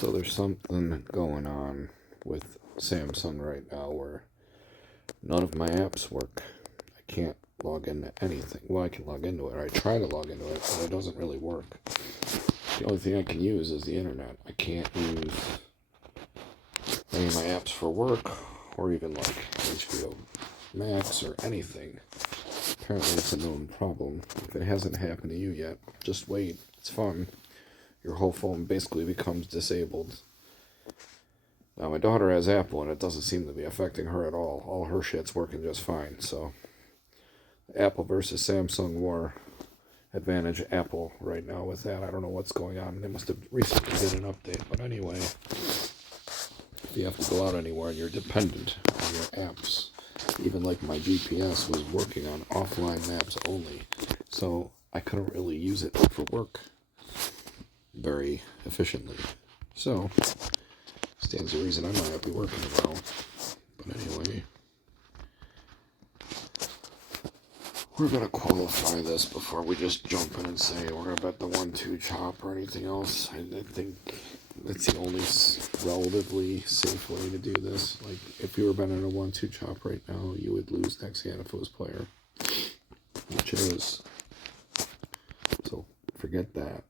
So there's something going on with Samsung right now where none of my apps work. I can't log into anything. Well, I can log into it. I try to log into it, but it doesn't really work. The only thing I can use is the internet. I can't use any of my apps for work or even like HBO Max or anything. Apparently it's a known problem. If it hasn't happened to you yet, just wait. It's fun. Your whole phone basically becomes disabled. Now, my daughter has Apple, and it doesn't seem to be affecting her at all. All her shit's working just fine, so... Apple versus Samsung war. Advantage Apple right now with that. I don't know what's going on. They must have recently did an update. But anyway, if you have to go out anywhere and you're dependent on your apps, even like my GPS was working on offline maps only, so I couldn't really use it for work very efficiently. So, stands to reason I might not be working well. But anyway, we're going to qualify this before we just jump in and say we're going to bet the 1-2 chop or anything else. I think that's the only relatively safe way to do this. Like, if you were betting a 1-2 chop right now, you would lose next hand if it was player, which it is. So, forget that.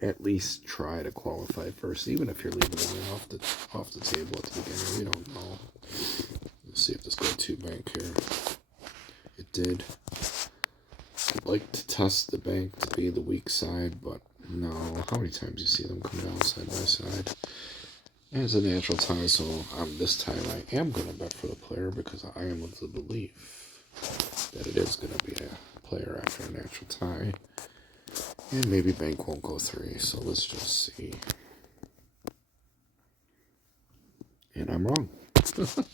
At least try to qualify first, even if you're leaving it off the table at the beginning. We don't know. Let's see if this goes 2 bank here. It did. I'd like to test the bank to be the weak side, but no. How many times you see them come down side by side? It's a natural tie, so this time I am going to bet for the player because I am of the belief that it is going to be a player after a natural tie. And maybe bank won't go 3, so let's just see. And I'm wrong. Okay.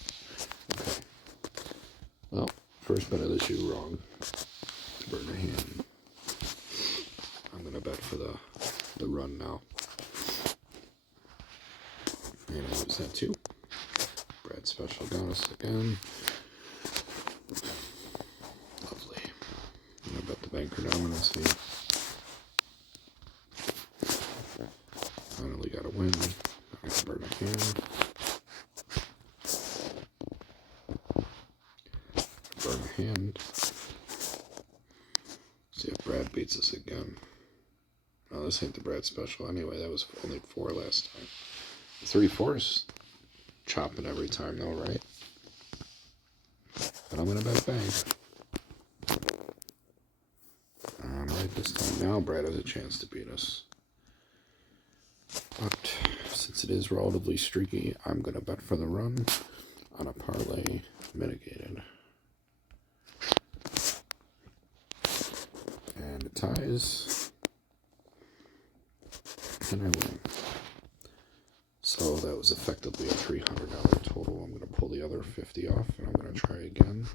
Well, first bet of the shoe wrong. Burn a hand. I'm going to bet for the run now. And I lose that too. Brad Special got us again. Lovely. I'm going to bet the banker dominancy. Finally got a win. I'm going to burn a hand. Burn a hand. See if Brad beats us again. Oh, this ain't the Brad Special. Anyway, that was only 4 last time. 3-4's chopping every time though, right? But I'm going to bet bank. Alright, this time now Brad has a chance to beat us. But since it is relatively streaky, I'm going to bet for the run on a parlay mitigated. And it ties. And I win. So that was effectively a $300 total. I'm going to pull the other 50 off, and I'm going to try again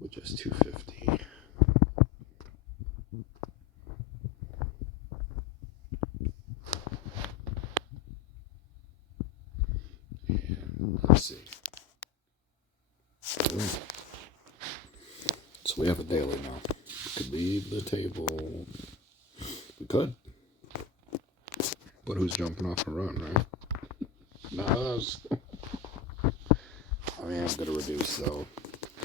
with just $250. And let's see. So we have a daily now. We could leave the table. We could. But who's jumping off a run, right? Not us. I mean, I'm going to reduce, though.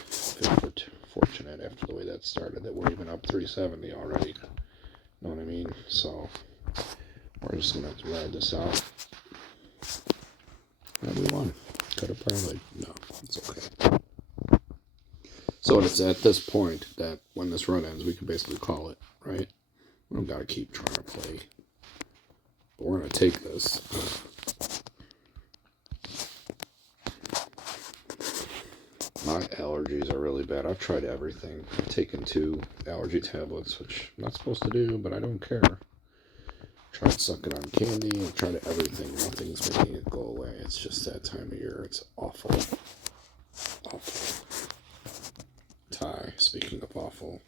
Feel fortunate after the way that started that we're even up 370 already. Know what I mean? So, we're just going to have to ride this out. And we won. Could have parlayed. No, it's okay. So it's at this point that when this run ends, we can basically call it, right? We don't got to keep trying to play. But we're going to take this. My allergies are really bad. I've tried everything. I've taken 2 allergy tablets, which I'm not supposed to do, but I don't care. Tried sucking on candy. I've tried everything. Nothing's making it go away. It's just that time of year. It's awful. Awful. Tie. Speaking of awful,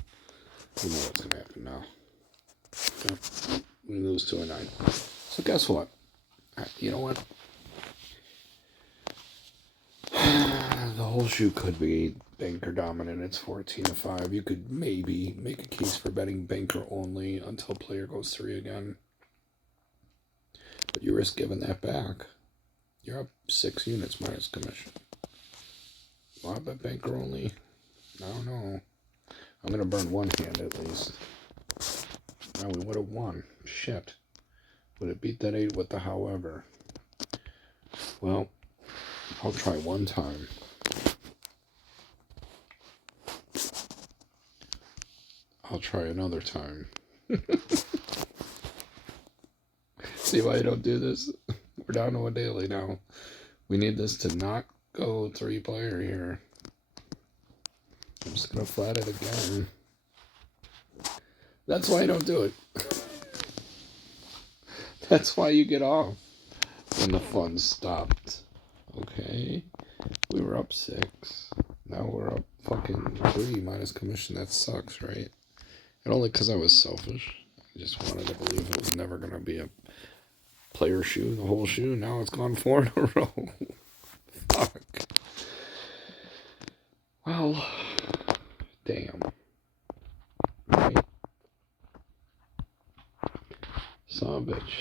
you know what's going to happen now. Yep. We lose to a 9. So guess what? You know what? The whole shoe could be banker dominant. It's 14-5. You could maybe make a case for betting banker only until player goes 3 again. But you risk giving that back. You're up 6 units minus commission. Well, I bet banker only. I don't know. I'm gonna burn one hand at least. Now we would have won. Shit. Would it beat that 8 with the however? Well, I'll try one time. I'll try another time. See why I don't do this? We're down to a daily now. We need this to not go 3-player here. I'm just gonna flat it again. That's why I don't do it. That's why you get off when the fun stopped. Okay. We were up 6. Now we're up fucking 3 minus commission. That sucks, right? And only because I was selfish. I just wanted to believe it was never going to be a player shoe, the whole shoe. Now it's gone 4 in a row. Fuck. Well, damn. Right. Son of a bitch.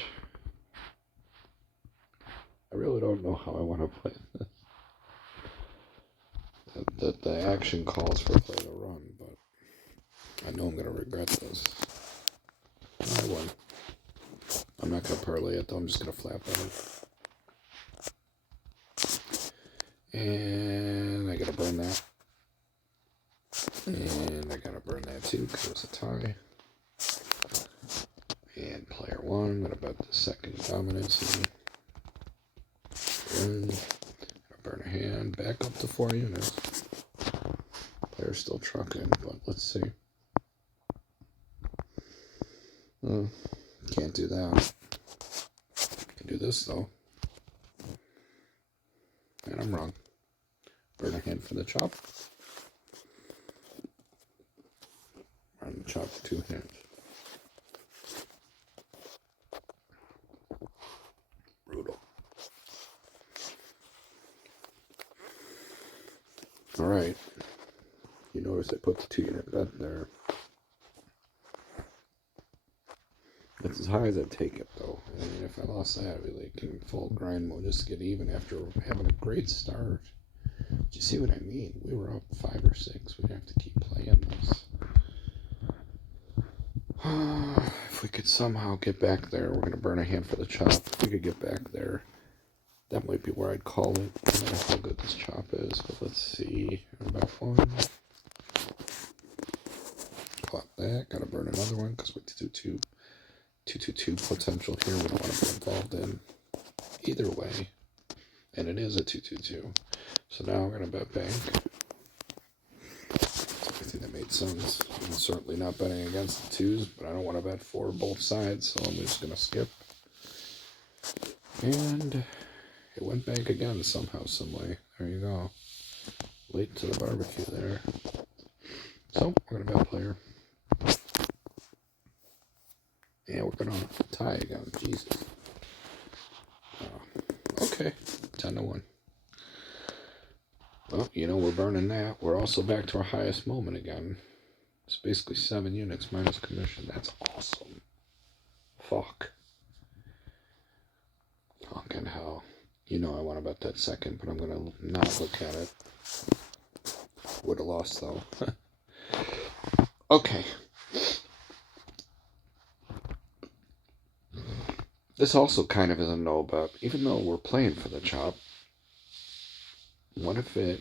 I really don't know how I want to play this. That the action calls for play to run, but I know I'm going to regret this. I won. I'm not going to parlay it though, I'm just going to flap at it. And I got to burn that. And I got to burn that too because it's a tie. And player 1, I'm going to bet the second dominance. And burn a hand, back up to 4 units. Player's still trucking, but let's see. Can't do that. Can do this though. And I'm wrong. Burn a hand for the chop. Run the chop to 2 hands. Brutal. Alright. You notice I put the 2 unit bet there. That's as high as I'd take it though. I mean, if I lost that, I'd be like in full grind mode just to get even after having a great start. Do you see what I mean? We were up 5 or 6. We'd have to keep playing this. If we could somehow get back there, we're going to burn a hand for the chop. If we could get back there, that might be where I'd call it. No matter how good this chop is. But let's see. About 1. Caught that. Got to burn another one because we 2-2 potential here. We don't want to be involved in either way. And it is a 2-2-2. So now we're going to bet bank. I think that made sense. I'm certainly not betting against the 2s, but I don't want to bet for both sides, so I'm just going to skip. And it went bank again somehow, some way. There you go. Late to the barbecue there. So, we're going to bet player. Yeah, we're going to tie again. Jesus. Okay. 10-1. Well, you know, we're burning that. We're also back to our highest moment again. It's basically 7 units minus commission. That's awesome. Fuck. Fucking hell. You know I want to bet that second, but I'm going to not look at it. Would have lost, though. Okay. This also kind of is a no bet. Even though we're playing for the chop, what if it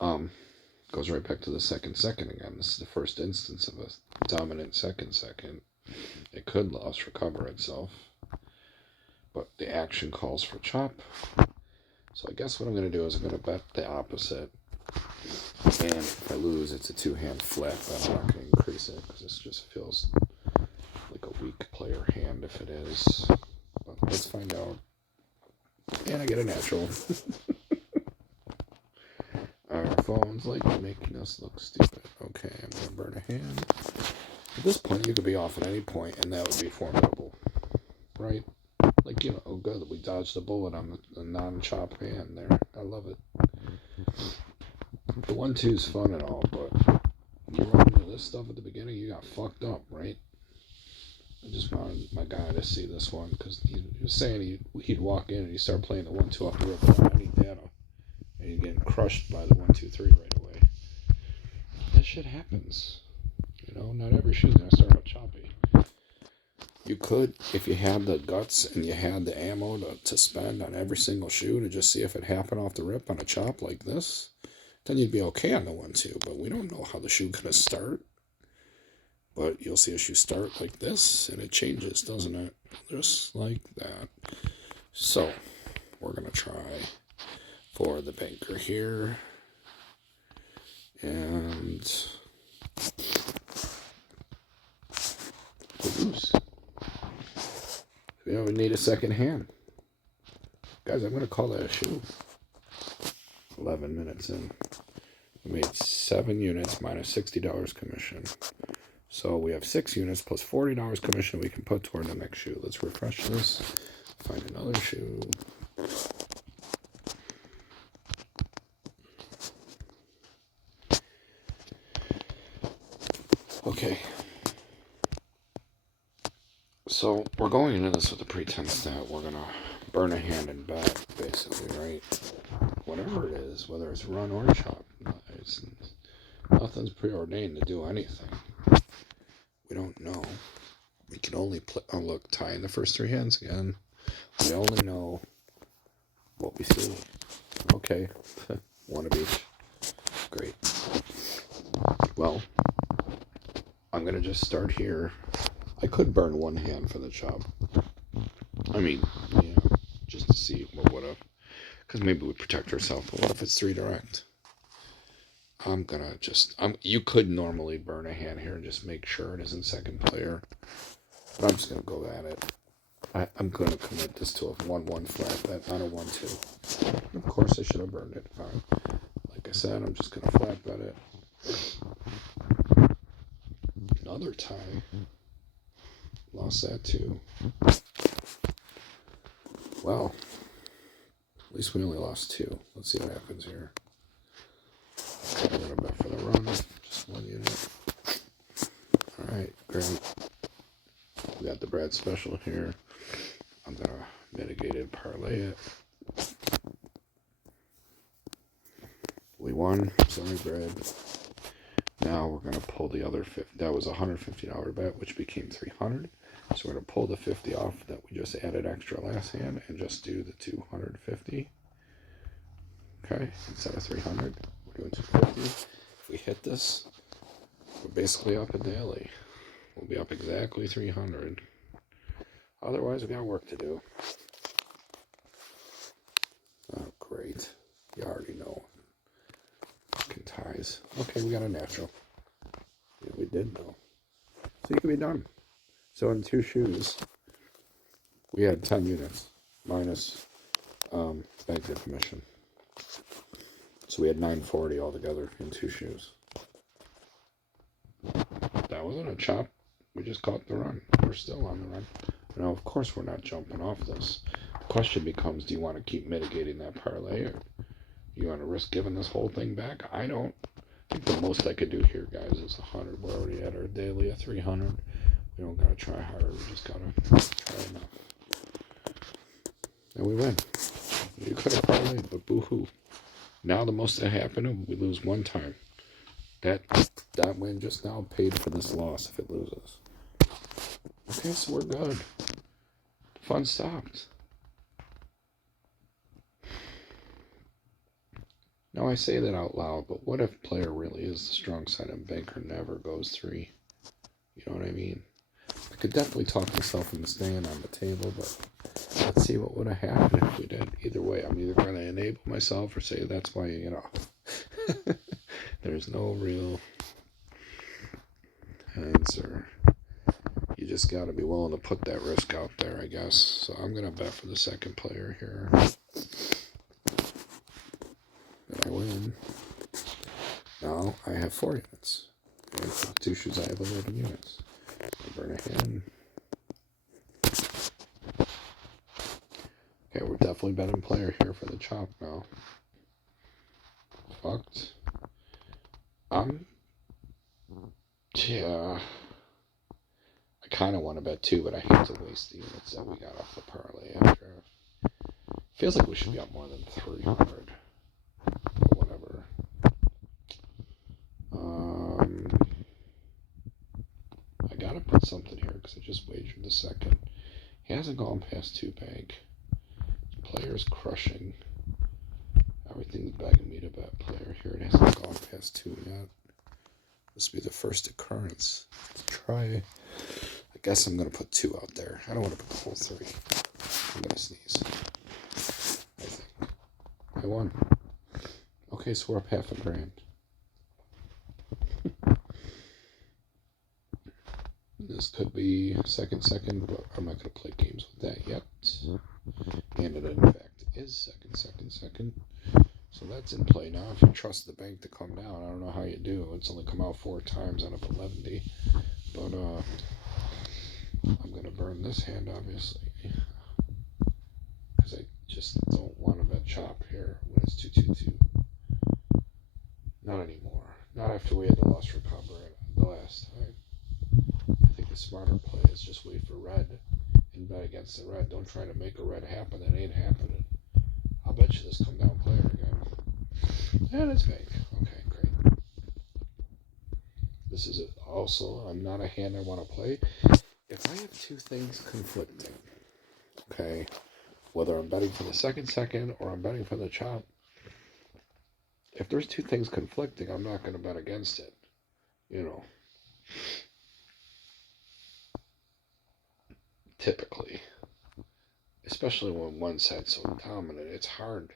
goes right back to the second again? This is the first instance of a dominant second. It could loss recover itself, but the action calls for chop. So I guess what I'm going to do is I'm going to bet the opposite, and if I lose, it's a 2-hand flip. I'm not going to increase it because this just feels like a weak player hand if it is. But let's find out. And I get a natural. Our phone's like making us look stupid. Okay, I'm going to burn a hand. At this point, you could be off at any point, and that would be formidable. Right? Like, you know, oh good, we dodged a bullet on the non-chop hand there. I love it. The 1-2 is fun and all, but you run into this stuff at the beginning, you got fucked up, right? I just wanted my guy to see this one because he was saying he'd walk in and he'd start playing the 1-2 off the rip without any data, and he'd get crushed by the 1-2-3 right away. That shit happens. Not every shoe's gonna start out choppy. You could, if you had the guts and you had the ammo to spend on every single shoe to just see if it happened off the rip on a chop like this, then you'd be okay on the 1-2. But we don't know how the shoe gonna start. But you'll see a shoe start like this, and it changes, doesn't it? Just like that. So, we're going to try for the banker here. And the loose. We don't even need a second hand. Guys, I'm going to call that a shoe. 11 minutes in. We made 7 units minus $60 commission. So we have 6 units plus $40 commission we can put toward the next shoe. Let's refresh this. Find another shoe. Okay. So we're going into this with the pretense that we're going to burn a hand and bet, basically, right? Whatever it is, whether it's run or chop, nothing's preordained to do anything. We don't know. We can only play. Oh, look, tie in the first 3 hands again. We only know what we see. Okay. One of each. Great. Well, I'm going to just start here. I could burn 1 hand for the chop. I mean, just to see what would have. Because maybe we protect ourselves. But what if it's 3 direct? I'm gonna you could normally burn a hand here and just make sure it isn't second player. But I'm just gonna go at it. I'm gonna commit this to a 1-1 flat bet, not a 1-2. Of course I should have burned it. Fine. Like I said, I'm just gonna flat bet it. Another tie. Lost that too. Well, at least we only lost 2. Let's see what happens here. I'm going to bet for the run. Just 1 unit. Alright, great. We got the Brad special here. I'm going to mitigate it, parlay it. We won. Sorry, Brad. Now we're going to pull the other 50. That was a $150 bet, which became $300. So we're going to pull the 50 off that we just added extra last hand and just do the 250. Okay, instead of 300, we're doing 250. If we hit this, we're basically up a daily. We'll be up exactly 300. Otherwise, we got work to do. Oh, great. You already know. Fucking ties. Okay, we got a natural. Yeah, we did know. So you can be done. So in 2 shoes, we had 10 units minus bank commission. So we had 940 altogether in 2 shoes. That wasn't a chop. We just caught the run. We're still on the run. Now, of course, we're not jumping off this. The question becomes, do you want to keep mitigating that parlay, or you want to risk giving this whole thing back? I don't. I think the most I could do here, guys, is 100. We're already at our daily at 300. We don't got to try harder. We just got to try enough. And we win. You could have parlayed, but boo-hoo. Now the most that happened, we lose 1 time. That win just now paid for this loss if it loses. Okay, so we're good. Fun stopped. Now I say that out loud, but what if player really is the strong side and banker never goes 3? You know what I mean? I could definitely talk myself into staying on the table, but let's see what would have happened if we did. Either way, I'm either going to enable myself or say that's why you get off. There's no real answer. You just got to be willing to put that risk out there, I guess. So I'm going to bet for the second player here. And I win. Now I have 4 units. And for the 2 shoes, I have 11 units. I burn a hand. Okay, we're definitely betting player here for the chop now. Fucked. Yeah. I kind of want to bet 2, but I hate to waste the units that we got off the parlay after. Feels like we should be up more than 300. But whatever. I gotta put something here because I just wagered the second. He hasn't gone past 2 bank. Player's crushing. Everything's begging me to bet player here. It hasn't gone past 2 yet. This will be the first occurrence. Let's try. I guess I'm going to put 2 out there. I don't want to put the whole 3. I'm going to sneeze. I think. I won. Okay, so we're up half a grand. This could be second, but I'm not going to play games with that yet. And it, in fact, is second. So that's in play now. If you trust the bank to come down, I don't know how you do. It's only come out 4 times out of 11. But I'm going to burn this hand, obviously. Because I just don't want to bet chop here when it's 2-2-2. Not anymore. Not after we had the loss recovery the last time. I think the smarter play is just wait for red and bet against the red. Don't try to make a red happen. That ain't happening. I'll bet you this come down player again. And it's fake. Okay, great. This is also not a hand I want to play. If I have 2 things conflicting, okay, whether I'm betting for the second or I'm betting for the chop, if there's 2 things conflicting, I'm not going to bet against it. You know. Typically. Especially when one side's so dominant. It's hard.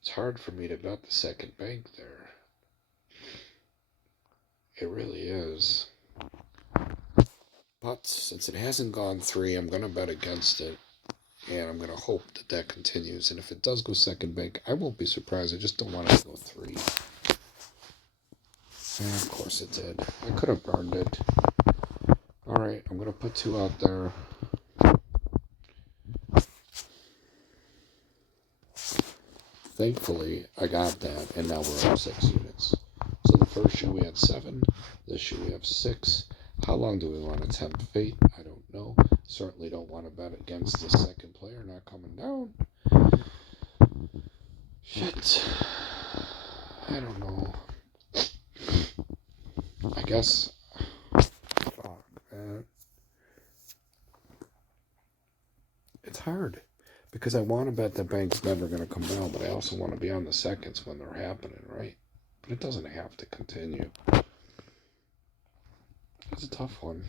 It's hard for me to bet the second bank there. It really is. But since it hasn't gone 3, I'm going to bet against it. And I'm going to hope that that continues. And if it does go second bank, I won't be surprised. I just don't want it to go 3. And of course it did. I could have burned it. Alright, I'm going to put 2 out there. Thankfully, I got that, and now we're up 6 units. So the first shoe we had 7, this shoe we have 6. How long do we want to tempt fate? I don't know. Certainly don't want to bet against the second player not coming down. Shit. I don't know. I guess. Fuck, man. It's hard. Because I want to bet the bank's never going to come down, but I also want to be on the seconds when they're happening, right? But it doesn't have to continue. It's a tough one.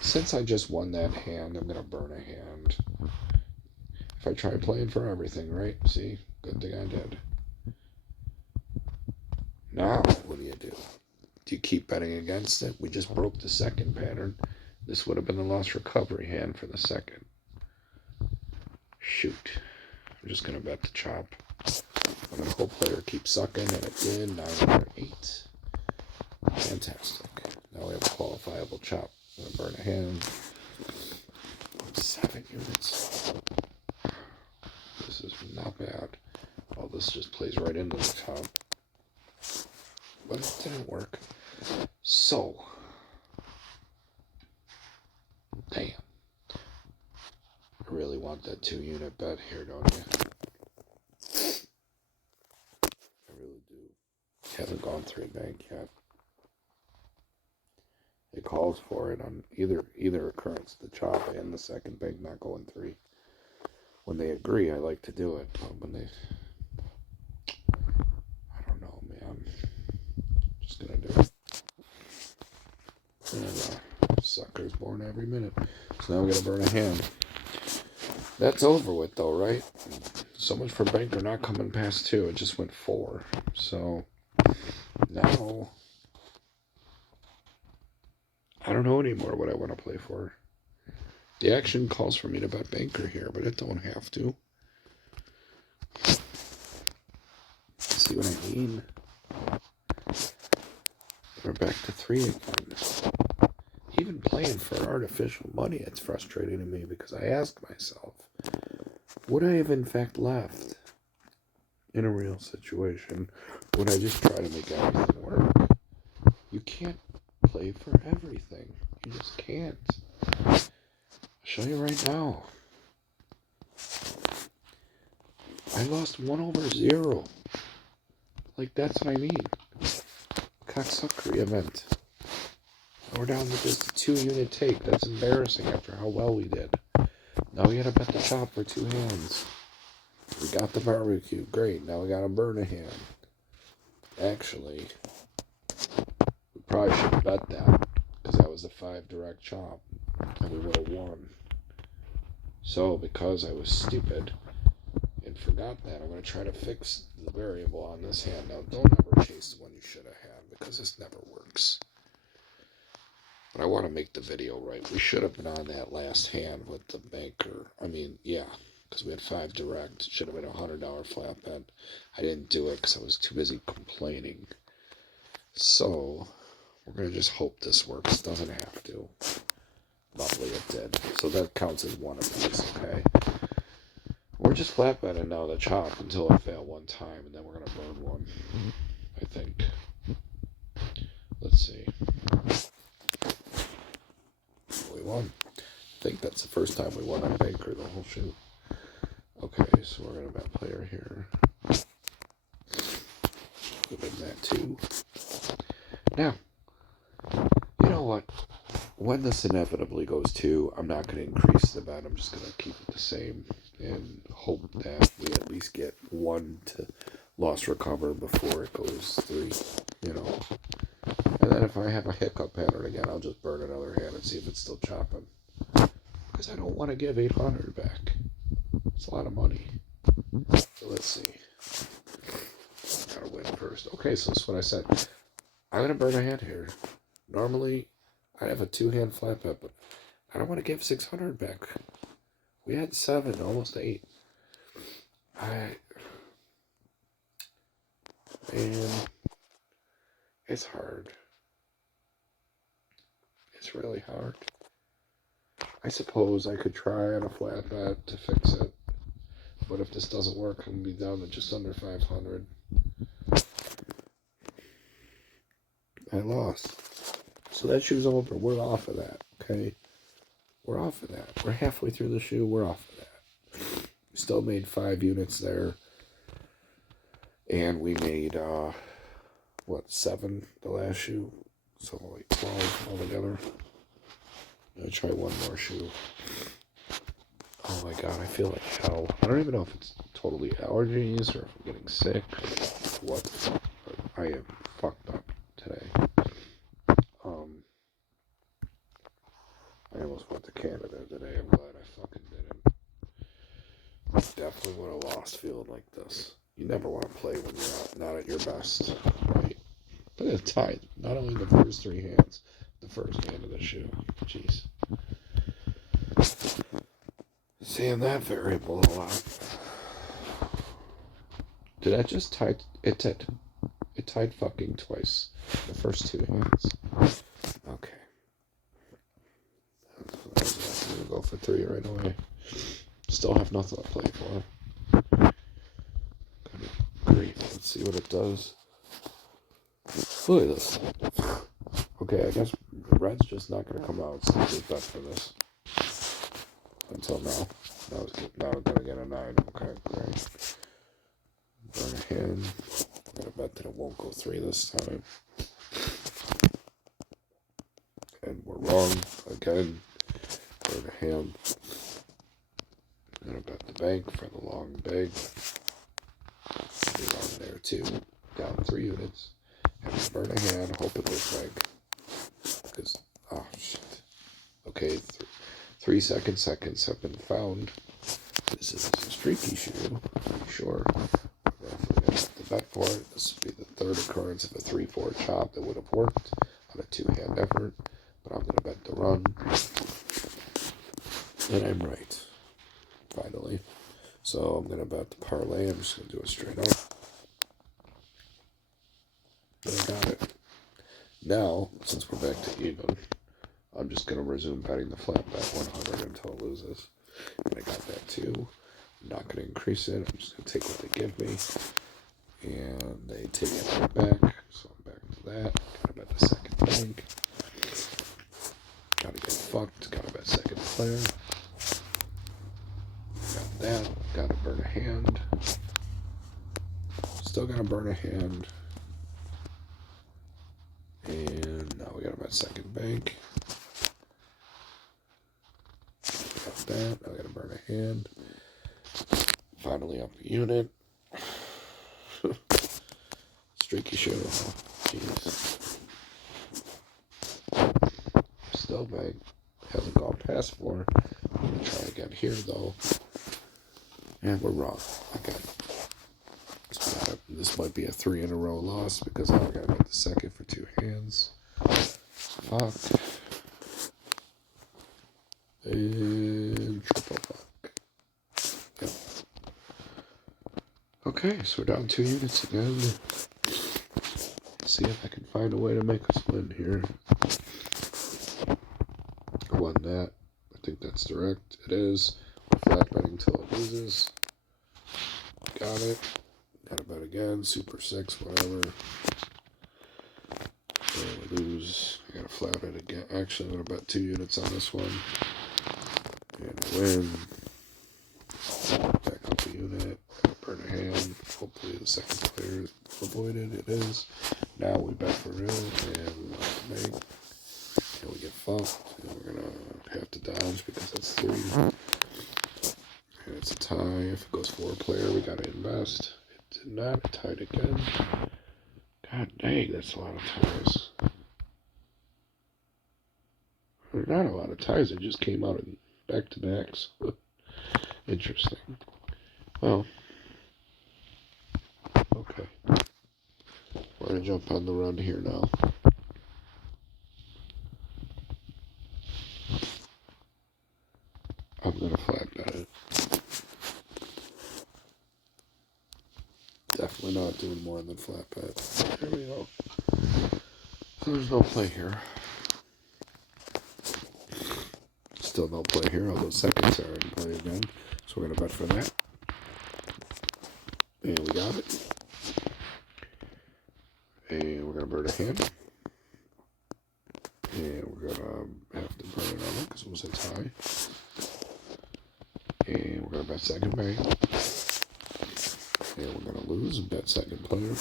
Since I just won that hand, I'm going to burn a hand. If I try playing for everything, right? See? Good thing I did. Now, what do? Do you keep betting against it? We just broke the second pattern. This would have been the loss recovery hand for the second. Shoot. I'm just going to bet the chop. I'm going to hope player keeps sucking, and it did. 908. Fantastic. Now we have a qualifiable chop. I'm going to burn a hand. 7 units. This is not bad. Oh, this just plays right into the top. But it didn't work. So... damn. I really want that 2 unit bet here, don't you? I really do. Haven't gone 3 bank yet. It calls for it on either occurrence, the chop and the second bank not going 3. When they agree, I like to do it. But when they... I don't know, man. Just gonna do it. And, suckers born every minute. So now we gotta burn a hand. That's over with though, right? So much for banker not coming past 2. It just went 4. So now I don't know anymore what I want to play for. The action calls for me to bet banker here, but it don't have to. See what I mean? We're back to 3 again. Even playing for artificial money, it's frustrating to me because I ask myself, would I have in fact left in a real situation? Would I just try to make everything work? You can't play for everything. You just can't. I'll show you right now. I lost 1/0. Like, that's what I mean. Cocksuckery event. We're down to just a 2-unit take. That's embarrassing after how well we did. Now we gotta bet the chop for 2 hands. We got the barbecue. Great. Now we gotta burn a hand. Actually, we probably should bet that, because that was a 5 direct chop, and we would have won. So, because I was stupid and forgot that, I'm going to try to fix the variable on this hand. Now, don't ever chase the one you should have had, because this never works. But I want to make the video right. We should have been on that last hand with the banker. I mean, yeah, because we had 5 direct. It should have been a $100 flat bet. I didn't do it because I was too busy complaining. So, we're going to just hope this works. Doesn't have to. Luckily it did. So that counts as 1 apiece, okay? We're just flat betting now the chop until it failed 1 time, and then we're going to burn 1, I think. Let's see. We won. I think that's the first time we won on banker the whole shoot. Okay, so we're going to bet player here. We've been that too. Now, you know what? When this inevitably goes 2, I'm not going to increase the bet. I'm just going to keep it the same and hope that we at least get 1 to loss recover before it goes 3, you know. And then if I have a hiccup pattern again, I'll just burn another hand and see if it's still chopping. Because I don't want to give 800 back. It's a lot of money. So let's see. Gotta win first. Okay, so that's what I said. I'm going to burn a hand here. Normally, I'd have a 2-hand flat bet, but I don't want to give 600 back. We had 7, almost 8. And it's hard. It's really hard. I suppose I could try on a flat bet to fix it. But if this doesn't work, I'm going to be down to just under 500. I lost. So that shoe's over. We're off of that, okay? We're off of that. We're halfway through the shoe. We're off of that. We still made 5 units there. And we made, 7 the last shoe? So like 12 altogether. I'm going to try one more shoe. Oh my god, I feel like hell. I don't even know if it's totally allergies or if I'm getting sick. What? I am fucked up today. I almost went to Canada today. I'm glad I fucking didn't. I definitely would have lost feeling like this. You never want to play when you're not at your best, right? Look at the tie. Not only the first 3 hands, the first hand of the shoe. Jeez. Seeing that variable a lot. Did I just tie? It tied fucking twice. The first 2 hands. Okay. I'm gonna go for 3 right away. Still have nothing to play for. Great. Let's see what it does. Look at this. Okay, I guess red's just not gonna come out. So just bet for this. Until now. Now we're gonna get a 9. Okay, great. Burn a hand. I'm gonna bet that it won't go 3 this time. And we're wrong again. Burn a hand. I'm gonna bet the bank for the long big. Be wrong there too. Down 3 units. Have to burn a hand. Hope it goes big. Because, oh shit. Okay, 3 seconds have been found. This is a streaky shoe, I'm sure. We're definitely going to have to bet for it. This would be the 3rd occurrence of a 3-4 chop that would have worked on a 2-hand effort. But I'm going to bet the run. And I'm right. Finally. So I'm going to bet the parlay. I'm just going to do it straight up. And I got it. Now, since we're back to even, I'm just going to resume betting the flat bet 100 until it loses. And I got that too. I'm not going to increase it. I'm just going to take what they give me. And they take it right back. So I'm back to that. Got to bet the second bank. Gotta get fucked. Gotta bet second player. Got that. Gotta burn a hand. Still gotta burn a hand. And now we gotta bet second bank. Got that. Now we gotta burn a hand. Finally up the unit. Streaky show. Jeez. Still bank. Hasn't gone past 4. I'm gonna try again here though. And we're wrong. Okay. This might be a 3 in a row loss because now I gotta make the second for 2 hands. Fuck. And triple fuck. Yep. Okay, so we're down 2 units again. Let's see if I can find a way to make us win here. I won that. I think that's direct. It is. We're flat betting until it loses. Got it. Gotta bet again. Super 6, whatever. And we lose. I gotta flat bet again. Actually, I'm gonna bet 2 units on this one. And I win. Back up the unit. Burn a hand. Hopefully the second player is avoided. It is. Now we bet for real. And we want to make. And we get fucked. And we're gonna have to dodge because that's 3. And it's a tie. If it goes 4 player, we gotta invest. It did not. It tied again. God dang, that's a lot of ties. There are not a lot of ties. It just came out in back-to-backs. Interesting. Well, okay. We're going to jump on the run here now. I'm going to flat bet it. Definitely not doing more than flat bet. There we go. So there's no play here. Still no play here, although seconds are in play again. So we're going to bet for that. And we got it. And we're going to burn a hand. And we're going to have to burn another because it was a tie. And we're going to bet second bank. And we're going to lose and bet second player.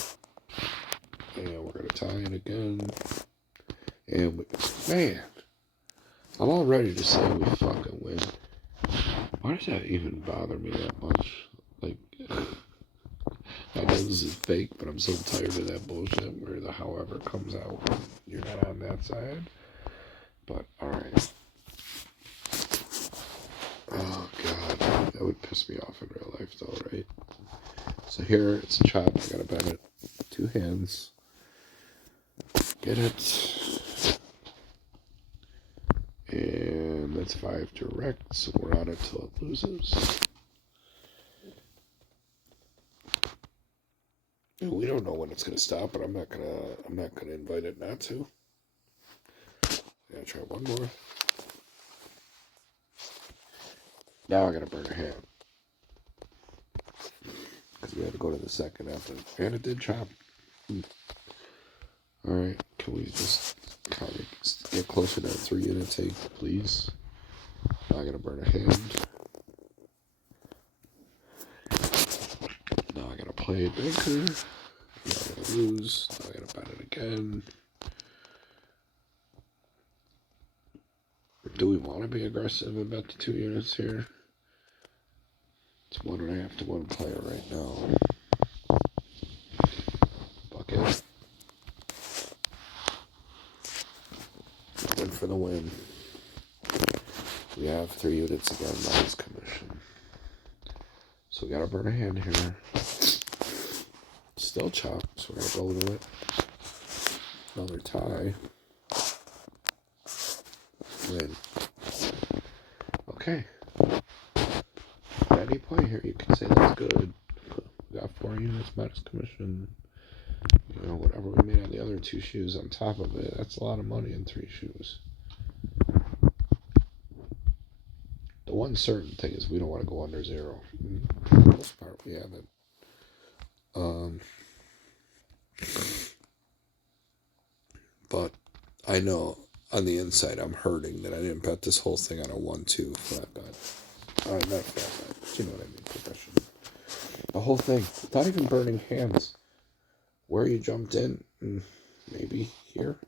And we're going to tie it again. And man, I'm all ready to say we fucking win. Why does that even bother me that much? Like, I know this is fake, but I'm so tired of that bullshit where the however comes out when you're not on that side. But, alright. Oh, God. That would piss me off in real life, though, right? So here, it's a chop. I gotta bet it. 2 hands. Get it. And that's 5 direct, so we're on it till it loses. And we don't know when it's gonna stop, but I'm not gonna invite it not to. I'm gonna try one more. Now I gotta burn a hand. Because we had to go to the second after. And it did chop. Alright, can we just kind of get closer to that 3 unit take, please? Now I gotta burn a hand. Now I gotta play a banker. Now I gotta lose. Now I gotta bet it again. Do we want to be aggressive and bet the 2 units here? It's 1.5 to 1 player right now. Bucket. Win for the win. We have 3 units again, minus commission. So we gotta burn a hand here. Still chop, so we're gonna go to it. Another tie. Win. Okay. At any point here, you can say that's good. We got 4 units minus commission. You know, whatever we made on the other 2 shoes on top of it, that's a lot of money in 3 shoes. The one certain thing is we don't want to go under 0. For the most part, we haven't. But I know on the inside I'm hurting that I didn't bet this whole thing on a 1-2 flat bet. Not flat bet, but you know what I mean, progression. The whole thing, without even burning hands. Where you jumped in, maybe here.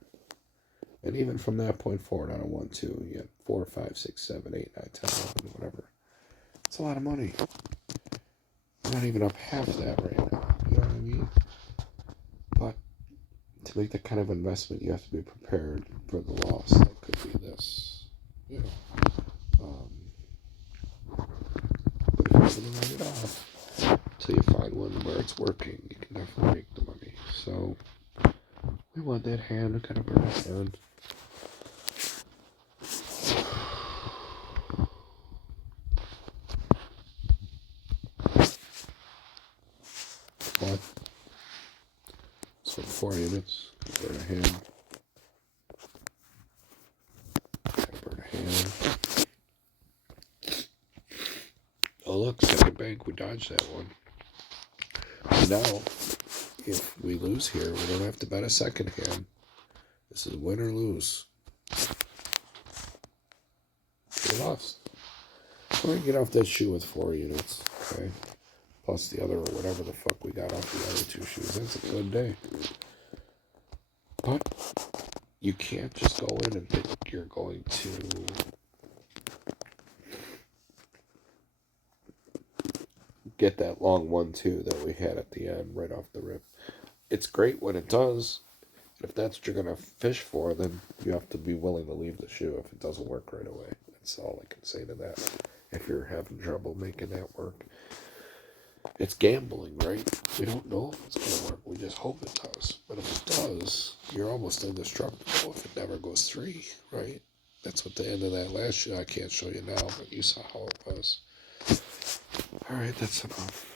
And even from that point forward on a 1-2, you get 4, 5, 6, 7, 8, 9, 10, 11, whatever. It's a lot of money. I'm not even up half that right now. You know what I mean? But to make that kind of investment, you have to be prepared for the loss. That could be this. You know. But if you're going to write it off until you find one where it's working, you can definitely make the money. So we want that hand to kind of burn us down. What? So 4 units. Burn a hand. Burn a hand. Oh look, second bank. We dodged that one. Now, if we lose here, we don't have to bet a second hand. This is win or lose. We lost. We're going to get off that shoe with 4 units. Okay. Plus the other, or whatever the fuck we got off the other 2 shoes. That's a good day. But you can't just go in and think you're going to get that long 1-2 that we had at the end right off the rip. It's great when it does. And if that's what you're going to fish for, then you have to be willing to leave the shoe if it doesn't work right away. That's all I can say to that. If you're having trouble making that work. It's gambling, right? We don't know if it's going to work. We just hope it does. But if it does, you're almost indestructible if it never goes 3, right? That's what the end of that last show. I can't show you now, but you saw how it was. All right, that's enough.